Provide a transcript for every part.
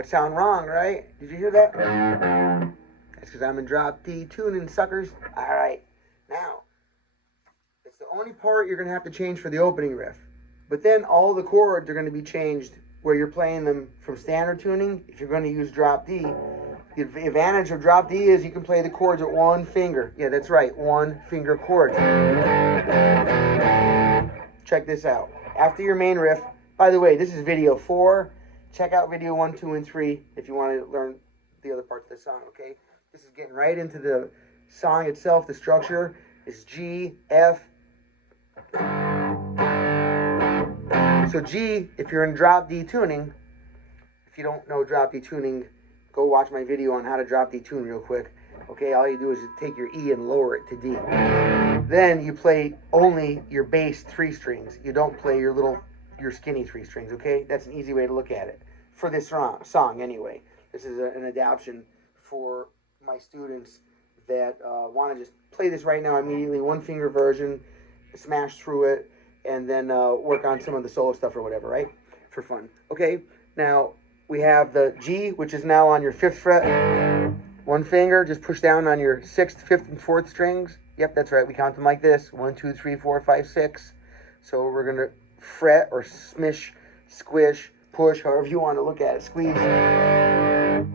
would sound wrong, right? Did you hear that? That's because I'm in drop D tuning, suckers. All right. Now, it's the only part you're going to have to change for the opening riff. But then all the chords are going to be changed where you're playing them from standard tuning. If you're going to use drop D, the advantage of drop D is you can play the chords with one finger. Yeah, that's right, one finger chords. Check this out. After your main riff, by the way, this is video 4. Check out video 1, 2, and 3 if you want to learn the other parts of the song, okay? This is getting right into the song itself. The structure is G, F. So G, if you're in drop D tuning, if you don't know drop D tuning, go watch my video on how to drop D tune real quick. Okay, all you do is take your E and lower it to D. Then you play only your bass 3 strings. You don't play your skinny 3 strings, okay? That's an easy way to look at it. For this song, anyway. This is an adaptation for my students that want to just play this right now immediately, one finger version, smash through it, and then work on some of the solo stuff or whatever, right? For fun. Okay, now we have the G, which is now on your 5th fret. One finger, just push down on your 6th, 5th, and 4th strings. Yep, that's right. We count them like this. 1, 2, 3, 4, 5, 6. So we're going to fret or smish, squish, push, however you want to look at it. Squeeze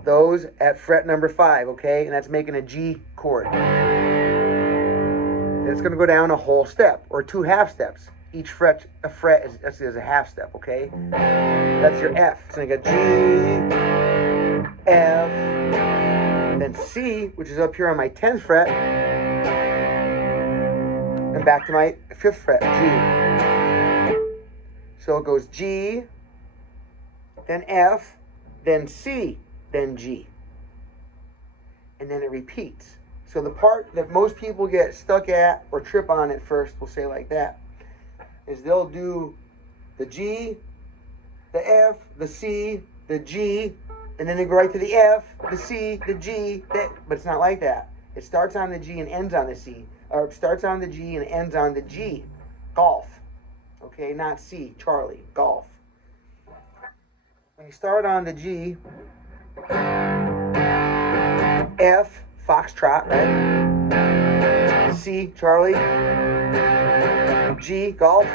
those at fret number 5, okay? And that's making a G chord. And it's going to go down a whole step or 2 half steps. Each fret is a half step, okay? That's your F. So you got G, F, then C, which is up here on my 10th fret, and back to my 5th fret, G. So it goes G, then F, then C, then G. And then it repeats. So the part that most people get stuck at or trip on at first, we'll say like that, is they'll do the G, the F, the C, the G, and then they go right to the F, the C, the G, but it's not like that. It starts on the G and ends on the C. Or it starts on the G and ends on the G. Golf. Okay, not C, Charlie, golf. When you start on the G, F, foxtrot, right? C, Charlie, G, golf.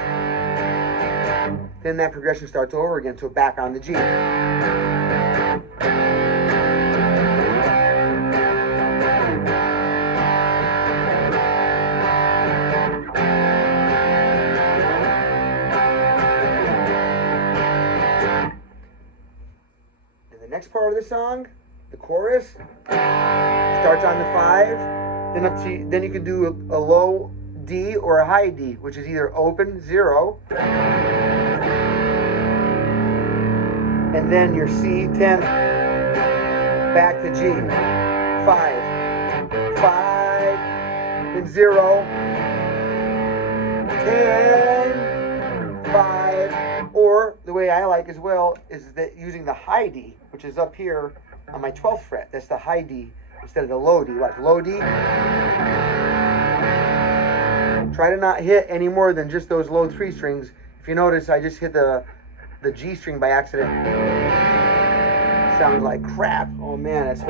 Then that progression starts over again, so back on the G. Next part of the song, the chorus, starts on the 5, then you can do a low D or a high D, which is either open 0, and then your C 10th, back to G, 5, then 0, 10, 5, or the way I like as well is that using the high D, which is up here on my 12th fret. That's the high D instead of the low D. Watch, low D. Try to not hit any more than just those low 3 strings. If you notice, I just hit the G string by accident. Sounds like crap. Oh man, that's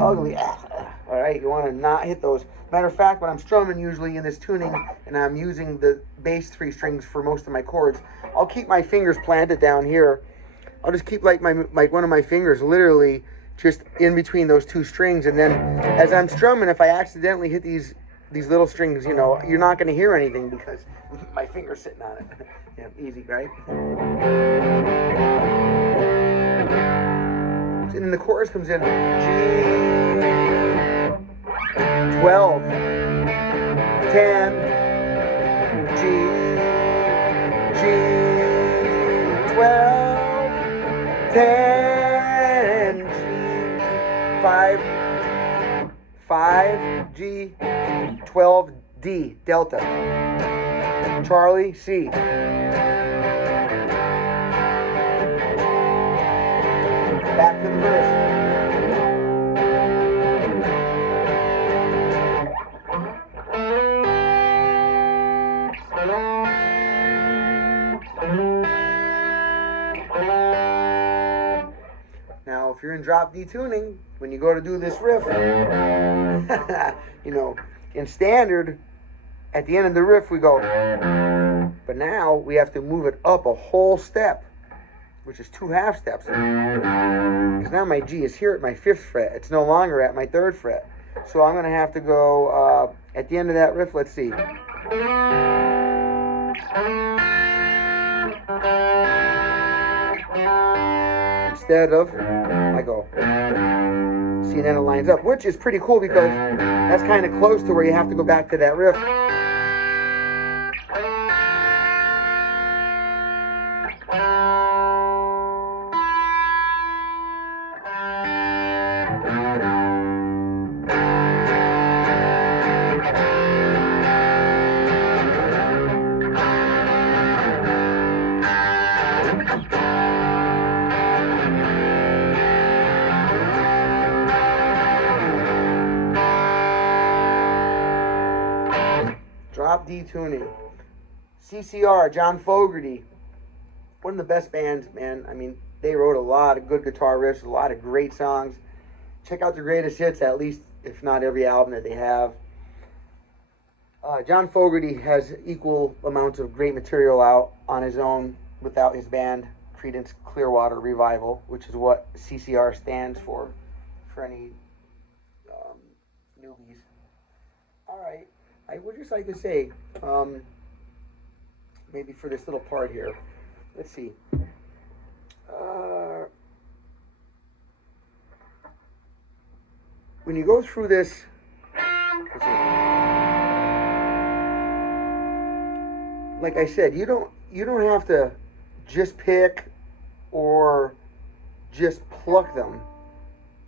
ugly. All right, you want to not hit those. Matter of fact, when I'm strumming usually in this tuning and I'm using the bass 3 strings for most of my chords, I'll keep my fingers planted down here. I'll just keep like one of my fingers literally just in between those 2 strings, and then as I'm strumming, if I accidentally hit these little strings, you know, you're not going to hear anything because my finger's sitting on it. Yeah, easy, right? And then the chorus comes in G 12 10 G 12 10 G 5 G 12 D delta Charlie C. Back to the verse. Now, if you're in drop D tuning, when you go to do this riff, you know, in standard, at the end of the riff we go, but now we have to move it up a whole step, which is 2 half steps. Because now my G is here at my 5th fret. It's no longer at my 3rd fret. So I'm going to have to go, at the end of that riff, let's see. Instead of, I go. See, and then it lines up, which is pretty cool because that's kind of close to where you have to go back to that riff. Drop D tuning. CCR John Fogerty, one of the best bands, man. I mean, they wrote a lot of good guitar riffs, a lot of great songs. Check out their greatest hits, at least, if not every album that they have. John Fogerty has equal amounts of great material out on his own without his band, Creedence Clearwater Revival, which is what CCR stands for any newbies. All right. I would just like to say, maybe for this little part here, let's see. When you go through this, like I said, you don't have to just pick or just pluck them.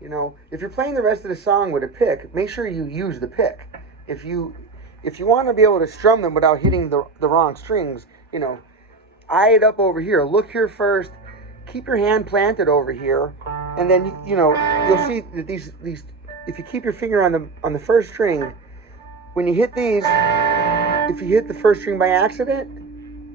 You know, if you're playing the rest of the song with a pick, make sure you use the pick. If you want to be able to strum them without hitting the wrong strings, you know, eye it up over here. Look here first. Keep your hand planted over here, and then you know you'll see that these. If you keep your finger on the first string, when you hit these, if you hit the first string by accident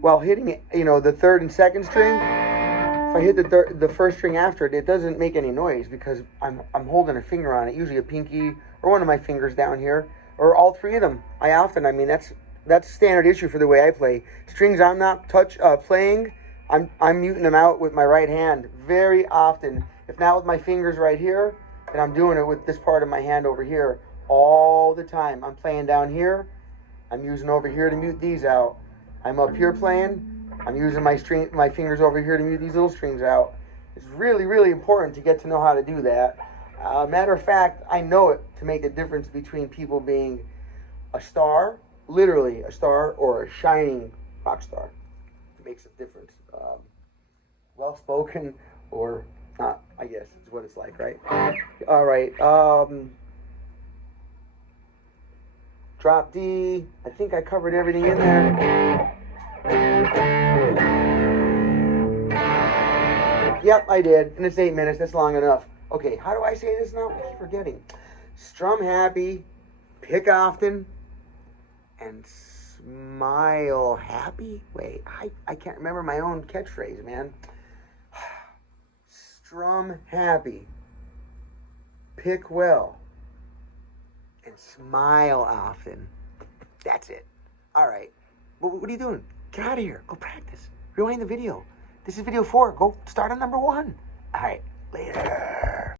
while hitting it, you know, the 3rd and 2nd string. If I hit the first string after it, it doesn't make any noise because I'm holding a finger on it, usually a pinky or one of my fingers down here. Or all 3 of them. I mean, that's standard issue for the way I play. Strings I'm not playing, I'm muting them out with my right hand very often. If not with my fingers right here, then I'm doing it with this part of my hand over here all the time. I'm playing down here, I'm using over here to mute these out. I'm up here playing, I'm using my fingers over here to mute these little strings out. It's really, really important to get to know how to do that. Matter of fact, I know it to make the difference between people being a star, literally a star, or a shining rock star. It makes a difference. Well-spoken or not, I guess, is what it's like, right? All right. Drop D. I think I covered everything in there. Yep, I did. And it's 8 minutes. That's long enough. Okay, how do I say this now? I keep forgetting. Strum happy, pick often, and smile happy. Wait, I can't remember my own catchphrase, man. Strum happy, pick well, and smile often. That's it. All right. What are you doing? Get out of here. Go practice. Rewind the video. This is video 4. Go start on number 1. All right. Later.